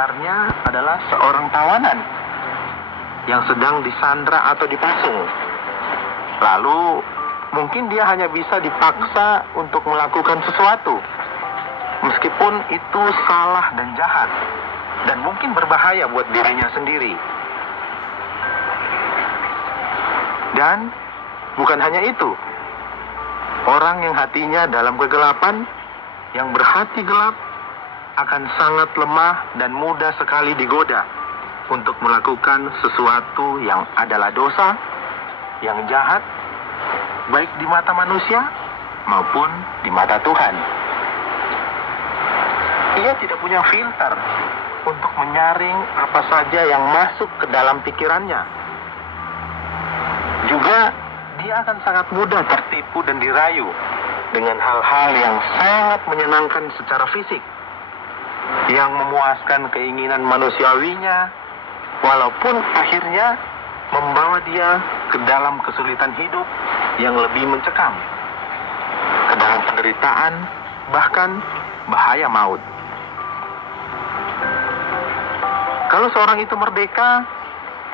sebenarnya adalah seorang tawanan yang sedang disandra atau dipasung. Lalu mungkin dia hanya bisa dipaksa untuk melakukan sesuatu, meskipun itu salah dan jahat, dan mungkin berbahaya buat dirinya sendiri. Dan bukan hanya itu, orang yang hatinya dalam kegelapan, yang berhati gelap, akan sangat lemah dan mudah sekali digoda untuk melakukan sesuatu yang adalah dosa, yang jahat, baik di mata manusia maupun di mata Tuhan. Ia tidak punya filter untuk menyaring apa saja yang masuk ke dalam pikirannya. Juga dia akan sangat mudah tertipu dan dirayu dengan hal-hal yang sangat menyenangkan secara fisik, yang memuaskan keinginan manusiawinya, walaupun akhirnya membawa dia ke dalam kesulitan hidup yang lebih mencekam, ke dalam penderitaan, bahkan bahaya maut. Kalau seorang itu merdeka,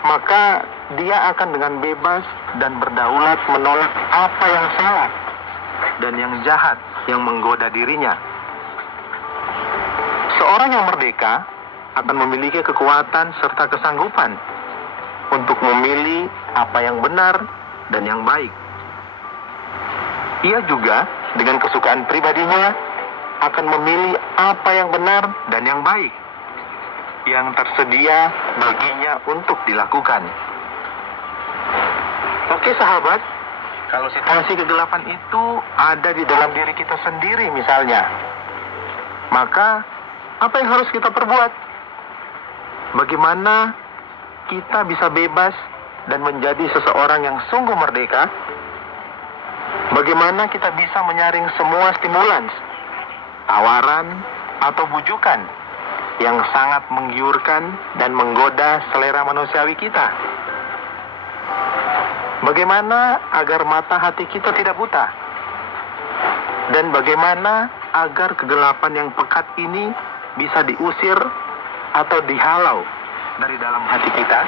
maka dia akan dengan bebas dan berdaulat menolak apa yang salah dan yang jahat yang menggoda dirinya. Seorang yang merdeka akan memiliki kekuatan serta kesanggupan untuk memilih apa yang benar dan yang baik. Ia juga dengan kesukaan pribadinya akan memilih apa yang benar dan yang baik, yang tersedia baginya untuk dilakukan. Oke sahabat, kalau situasi kegelapan itu ada di dalam diri kita sendiri misalnya, maka apa yang harus kita perbuat? Bagaimana kita bisa bebas dan menjadi seseorang yang sungguh merdeka? Bagaimana kita bisa menyaring semua stimulans, tawaran, atau bujukan yang sangat menggiurkan dan menggoda selera manusiawi kita? Bagaimana agar mata hati kita tidak buta? Dan bagaimana agar kegelapan yang pekat ini bisa diusir atau dihalau dari dalam hati kita?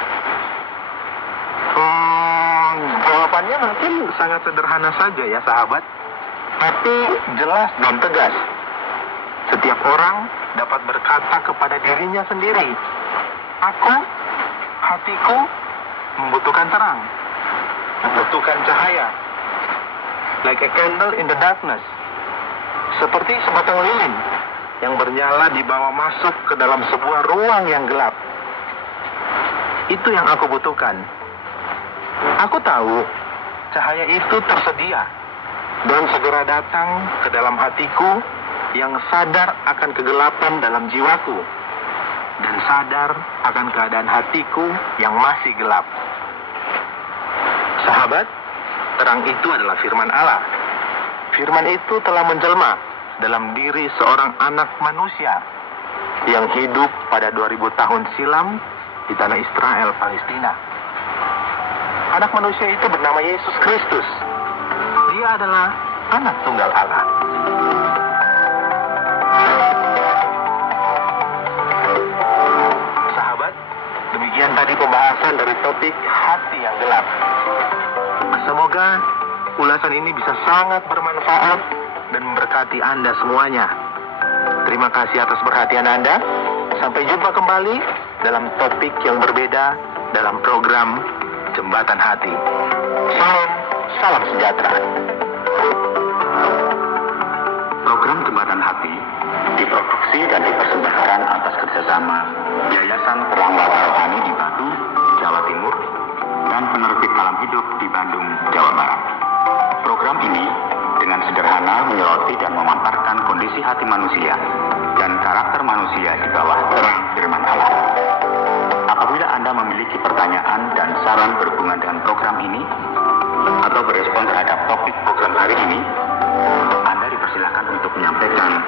Jawabannya mungkin sangat sederhana saja ya sahabat, tapi jelas dan tegas. Setiap orang dapat berkata kepada dirinya sendiri, hatiku membutuhkan terang, membutuhkan cahaya, like a candle in the darkness, seperti sebatang lilin yang bernyala dibawa masuk ke dalam sebuah ruang yang gelap. Itu yang aku butuhkan. Aku tahu cahaya itu tersedia dan segera datang ke dalam hatiku yang sadar akan kegelapan dalam jiwaku dan sadar akan keadaan hatiku yang masih gelap. Sahabat, terang itu adalah firman Allah. Firman itu telah menjelma dalam diri seorang anak manusia yang hidup pada 2000 tahun silam di tanah Israel, Palestina. Anak manusia itu bernama Yesus Kristus. Dia adalah anak tunggal Allah. Sahabat, demikian tadi pembahasan dari topik hati yang gelap. Semoga ulasan ini bisa sangat bermanfaat dan memberkati Anda semuanya. Terima kasih atas perhatian Anda. Sampai jumpa kembali dalam topik yang berbeda dalam program Jembatan Hati. Salam sejahtera. Program Jembatan Hati diproduksi dan dipersembahkan atas kerjasama Yayasan Terang Warta Rohani di Batu, Jawa Timur, dan Penerbit Alam Hidup di Bandung, Jawa Barat. Program ini dengan sederhana menyoroti dan memaparkan kondisi hati manusia dan karakter manusia di bawah terang firman Allah. Apabila Anda memiliki pertanyaan dan saran berhubungan dengan program ini atau berespon terhadap topik program hari ini, Anda dipersilakan untuk menyampaikan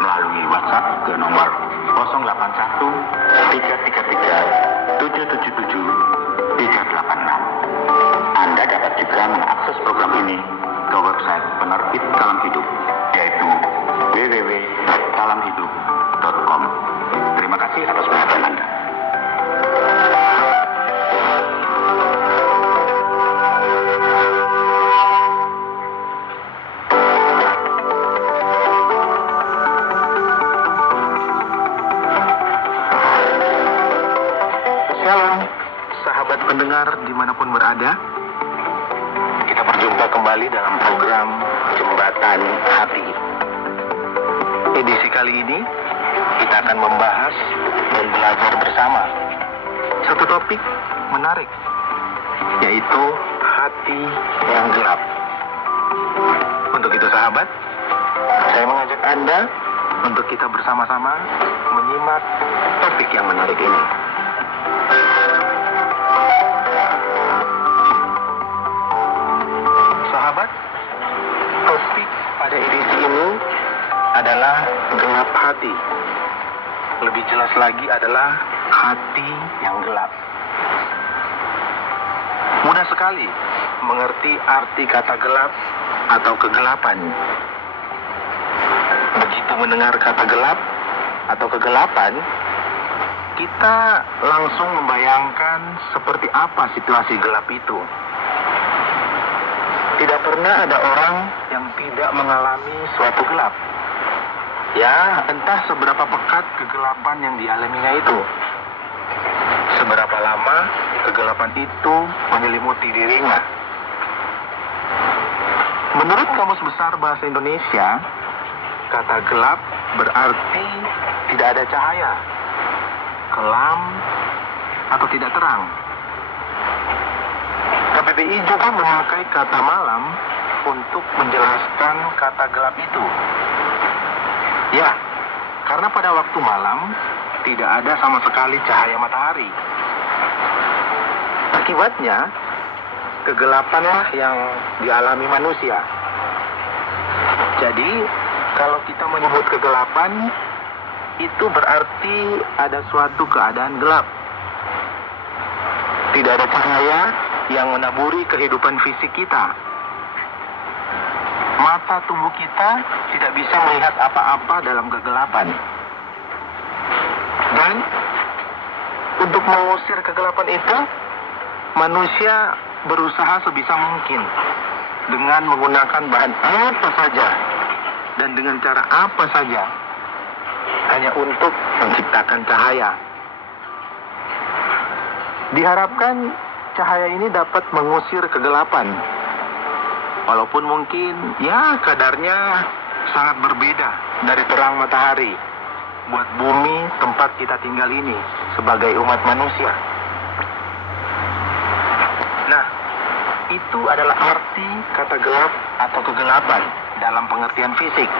melalui WhatsApp ke nomor 081 333 777 386. Anda dapat juga mengakses program ini ke website Penerbit Alam Hidup, yaitu www.alamhidup.com. Terima kasih atas perhatian Anda. Shalom, sahabat pendengar dimanapun berada. Kita berjumpa kembali dalam program Jembatan Hati. Edisi kali ini, kita akan membahas dan belajar bersama satu topik menarik, yaitu hati yang gelap. Untuk itu sahabat, saya mengajak Anda untuk kita bersama-sama menyimak topik yang menarik ini. Sahabat, topik pada edisi ini adalah gelap hati. Lebih jelas lagi adalah hati yang gelap. Mudah sekali mengerti arti kata gelap atau kegelapan. Begitu mendengar kata gelap atau kegelapan, kita langsung membayangkan seperti apa situasi gelap itu. Tidak pernah ada orang yang tidak mengalami suatu gelap. Ya, entah seberapa pekat kegelapan yang dialaminya itu. Seberapa lama kegelapan itu menyelimuti dirinya. Menurut Kamus Besar Bahasa Indonesia, kata gelap berarti tidak ada cahaya, kelam, atau tidak terang. KBBI juga memakai kata malam untuk menjelaskan kata gelap itu. Ya, karena pada waktu malam tidak ada sama sekali cahaya matahari. Akibatnya, kegelapanlah yang dialami manusia. Jadi, kalau kita menyebut kegelapan, itu berarti ada suatu keadaan gelap. Tidak ada cahaya yang menaburi kehidupan fisik kita. Mata tubuh kita tidak bisa melihat apa-apa dalam kegelapan. Dan untuk mengusir kegelapan itu, manusia berusaha sebisa mungkin dengan menggunakan bahan apa saja dan dengan cara apa saja, hanya untuk menciptakan cahaya. Diharapkan cahaya ini dapat mengusir kegelapan, walaupun mungkin ya kadarnya sangat berbeda dari terang matahari buat bumi tempat kita tinggal ini sebagai umat manusia. Nah, itu adalah arti kata gelap atau kegelapan dalam pengertian fisik.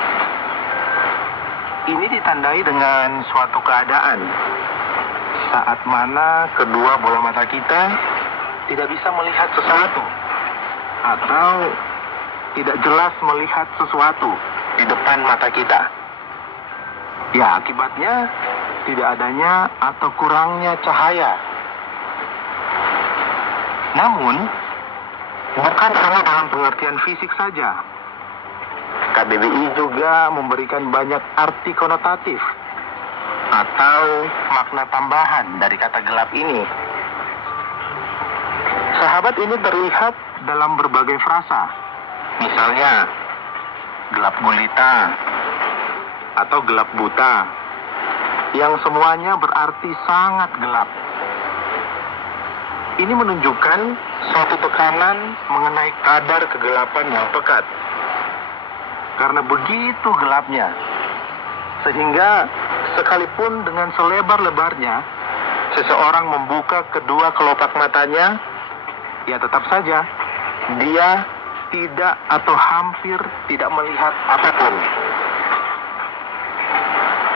Ini ditandai dengan suatu keadaan saat mana kedua bola mata kita tidak bisa melihat sesuatu atau tidak jelas melihat sesuatu di depan mata kita. Ya, akibatnya tidak adanya atau kurangnya cahaya. Namun, bukan hanya dalam pengertian fisik saja. KBBI juga memberikan banyak arti konotatif atau makna tambahan dari kata gelap ini. Sahabat, ini terlihat dalam berbagai frasa. Misalnya, gelap gulita atau gelap buta, yang semuanya berarti sangat gelap. Ini menunjukkan suatu tekanan mengenai kadar kegelapan yang pekat. Karena begitu gelapnya, sehingga sekalipun dengan selebar-lebarnya seseorang membuka kedua kelopak matanya, ya tetap saja dia tidak atau hampir tidak melihat apapun.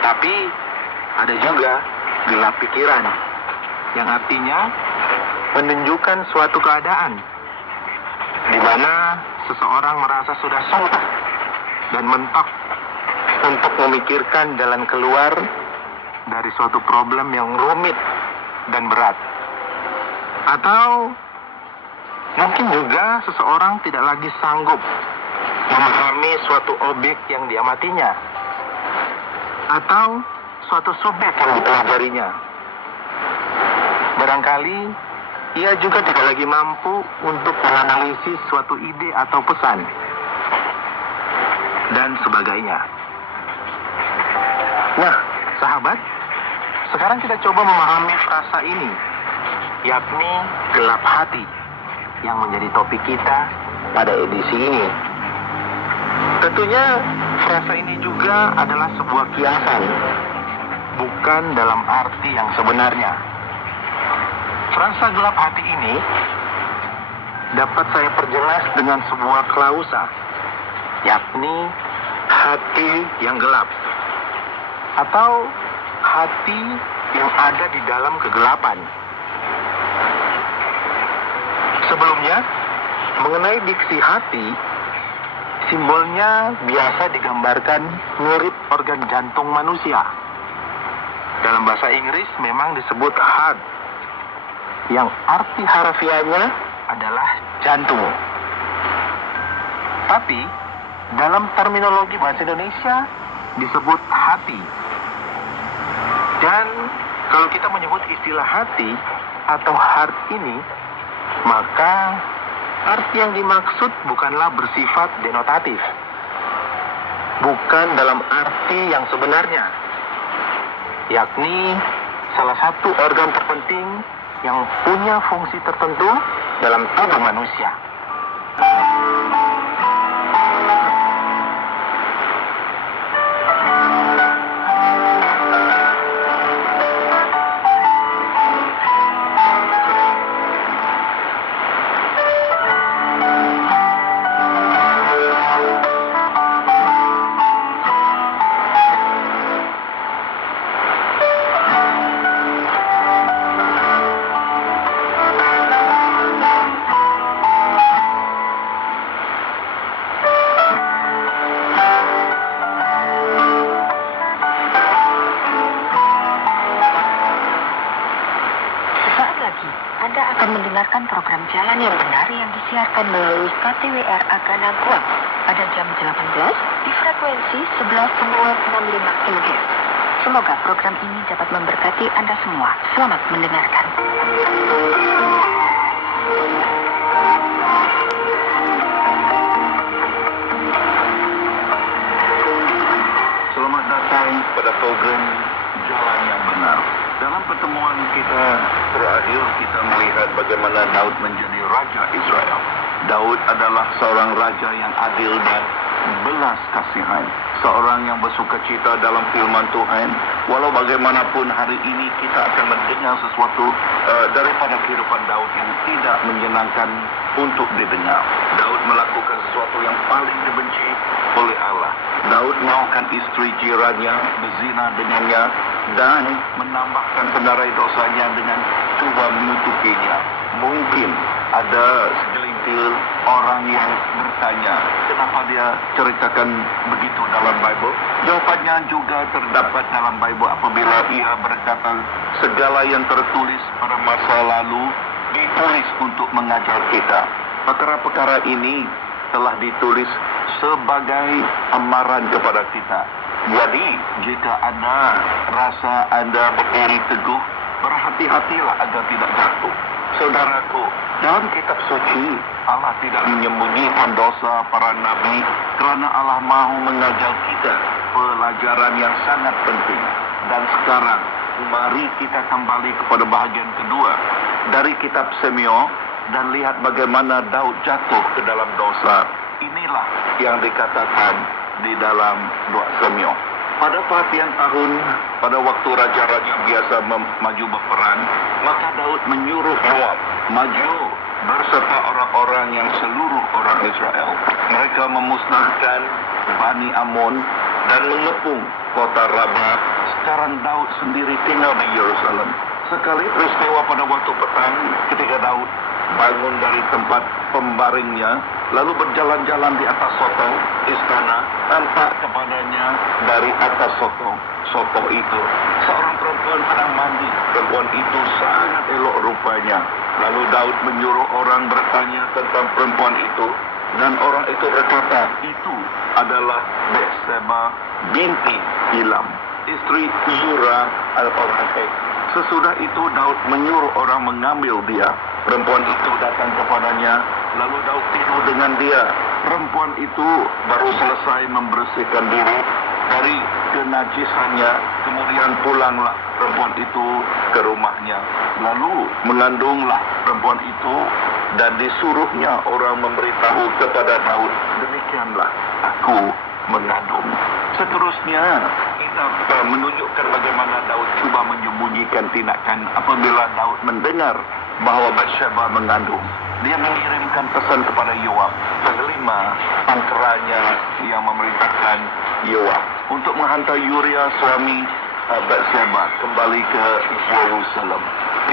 Tapi ada juga gelap pikiran, yang artinya menunjukkan suatu keadaan di mana seseorang merasa sudah susah dan mentok untuk memikirkan jalan keluar dari suatu problem yang rumit dan berat. Atau mungkin juga seseorang tidak lagi sanggup memahami suatu objek yang diamatinya atau suatu subjek yang dipelajarinya. Barangkali ia juga tidak lagi mampu untuk menganalisis suatu ide atau pesan dan sebagainya. Nah, sahabat, sekarang kita coba memahami frasa ini yakni gelap hati, yang menjadi topik kita pada edisi ini. Tentunya frasa ini juga adalah sebuah kiasan, bukan dalam arti yang sebenarnya. Frasa gelap hati ini dapat saya perjelas dengan sebuah klausa, yakni hati yang gelap, atau hati yang ada di dalam kegelapan. Sebelumnya, mengenai diksi hati, simbolnya biasa digambarkan mirip organ jantung manusia. Dalam bahasa Inggris memang disebut heart, yang arti harafiahnya adalah jantung. Tapi, dalam terminologi bahasa Indonesia disebut hati. Dan kalau kita menyebut istilah hati atau heart ini, maka arti yang dimaksud bukanlah bersifat denotatif, bukan dalam arti yang sebenarnya, yakni salah satu organ terpenting yang punya fungsi tertentu dalam tubuh manusia. Anda akan mendengarkan program Jalan yang Benar yang disiarkan melalui KTWR Agana Guam pada jam 18 di frekuensi 11,65 kHz. Semoga program ini dapat memberkati Anda semua. Selamat mendengarkan. Selamat datang pada program Jalan yang Benar. Dalam pertemuan kita terakhir, kita melihat bagaimana Daud menjadi Raja Israel. Daud adalah seorang raja yang adil dan belas kasihan. Seorang yang bersuka cita dalam firman Tuhan. Walau bagaimanapun hari ini kita akan mendengar sesuatu daripada kehidupan Daud yang tidak menyenangkan untuk didengar. Daud melakukan sesuatu yang paling dibenci oleh Allah. Daud maukan istri jirannya, berzina dengannya, dan menambahkan senarai dosanya dengan cuba menutupinya. Mungkin ada segelintir orang yang bertanya, kenapa dia ceritakan begitu dalam Bible? Jawabannya juga terdapat dalam Bible apabila ia berkata, segala yang tertulis pada masa lalu ditulis untuk mengajar kita. Perkara-perkara ini telah ditulis sebagai amaran kepada kita. Jadi, jika Anda rasa Anda berdiri teguh, berhati-hatilah agar tidak jatuh. Saudaraku, dalam kitab suci, Allah tidak menyembunyikan dosa para nabi kerana Allah mahu mengajar kita pelajaran yang sangat penting. Dan sekarang, mari kita kembali kepada bahagian kedua dari kitab Semio dan lihat bagaimana Daud jatuh ke dalam dosa. Inilah yang dikatakan di dalam doa Semio. Pada perhatian tahun, pada waktu raja-raja biasa maju berperang, maka Daud menyuruh Yoab maju berserta orang-orang yang seluruh orang Israel. Mereka memusnahkan Bani Amon dan mengepung kota Rabah. Sekarang Daud sendiri tinggal di Yerusalem. Sekali peristiwa pada waktu petang ketika Daud bangun dari tempat pembaringnya, lalu berjalan-jalan di atas soto istana, tampak kepadanya dari atas soto itu seorang perempuan sedang mandi. Perempuan itu sangat elok rupanya. Lalu Daud menyuruh orang bertanya tentang perempuan itu, dan orang itu berkata, itu adalah Betseba binti Hilam, istri Zurah al-Orhakeh. Sesudah itu Daud menyuruh orang mengambil dia. Perempuan itu datang kepadanya, lalu Daud tidur dengan dia. Perempuan itu baru selesai membersihkan diri dari kenajisannya. Kemudian pulanglah perempuan itu ke rumahnya. Lalu mengandunglah perempuan itu dan disuruhnya orang memberitahu kepada Daud, demikianlah aku mengandung. Seterusnya kita menunjukkan bagaimana Daud cuba menyembunyikan tindakan apabila Daud mendengar bahawa Batsyeba mengandung. Dia mengirimkan pesan kepada Yoab, penerima panteranya yang memerintahkan Yoab untuk menghantar Uria suami Batsyeba kembali ke Yerusalem.